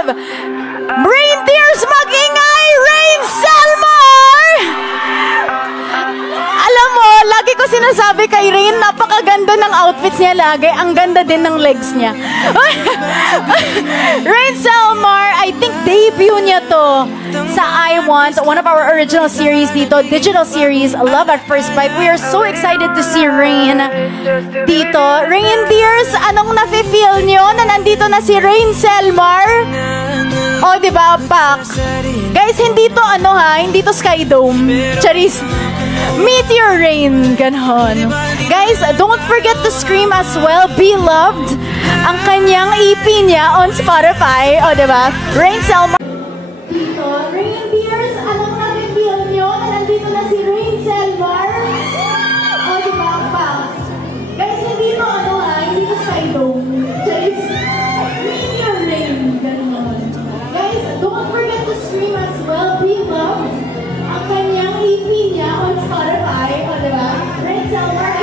have Reindeers Mag-ingay, Rain Selmar! Alam mo, lagi ko sinasabi kay Rain, napakaganda ng outfits niya lagi. Ang ganda din ng legs niya. Rain Selmar, I think debut niya to sa I Want, one of our original series dito, digital series, Love at First Bite. We are so excited to see Rain dito. Reindeers, anong nafe-feel nyo na nandito na si Rain Selmar? O, diba, back. Guys, hindi to hindi to Sky Dome. Charis. Meteor Rain, ganon. Guys, don't forget to stream as well, Be Loved, ang kanyang EP niya on Spotify. O, diba? Rain Selmar. Dito, Reindeers, anong nafe-feel nyo na nandito na si Rain Selmar? O, diba, back. Guys, hindi to hindi to Sky Dome. Charis. Meteor Rain, ganon. Guys, don't forget to stream as well, Be Loved, ang kanyang EP niya on Spotify, o diba? Rain Selmar,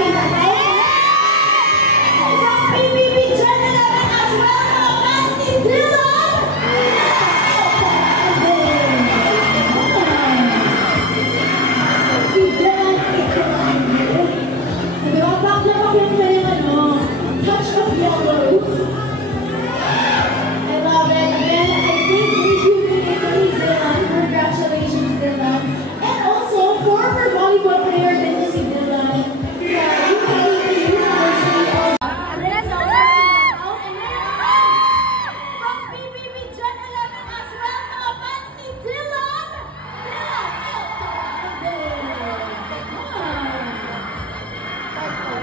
isang PBB Gen 11 as well, mga fans ni Dylan! Si Dylan, diba? Back yung kanyang touch of yellow. I love it. Again, I think rejuvenated Dylan. Congratulations, Dylan. And also, former volleyball player din to si Dylan. From PBB Gen 11 as well, mga fans ni Dylan!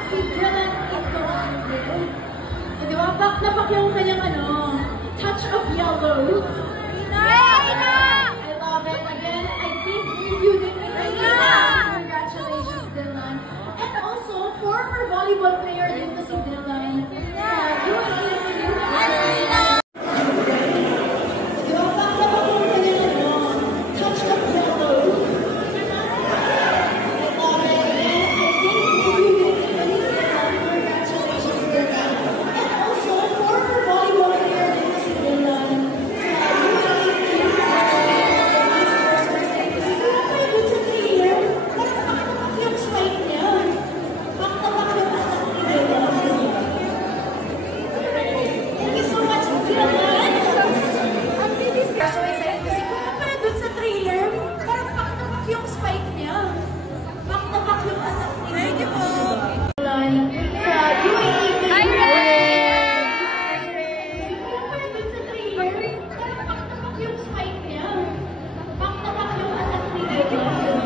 Si Dylan ito. Di ba? Back na back yung kanyang touch of yellow. I love it. Again, I think you did it. Congratulations, Dylan. And also, former volleyball player din to si Dylan. Touch of yellow. I love it. Again, I think you did it. Congratulations, Dylan. And also, former volleyball player din to si Dylan.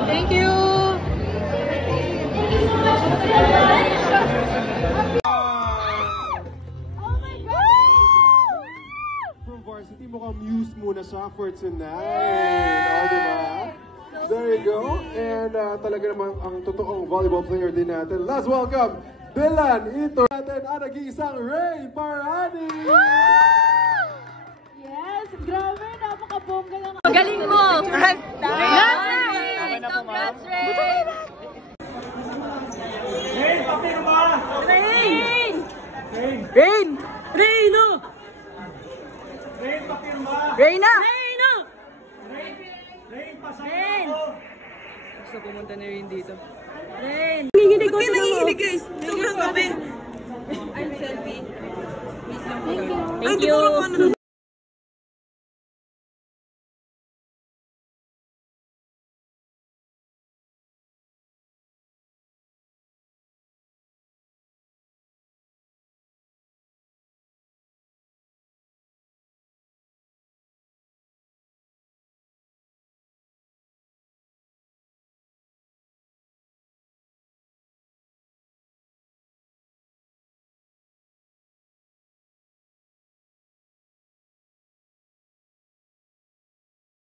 Thank you! From varsity, mukhang muse muna siya for tonight. O, diba? There you go. And talaga naman ang totoong volleyball player din natin. Let's welcome Dylan Ito natin at nag-iisang Ray Parani! Yes, grabe, napaka-bongga lang. Galing mo! Congrats, Ray! Rain, papirma! Rain! Rain! Rain! Raino! Rain, papirma! Raina! Raino! Rain, pasok Rain! ako! Gusto pumunta na rin dito. Rain! Nanginginig ko na nanginginig guys! Sobrang gabi! I'm selfie. Thank you!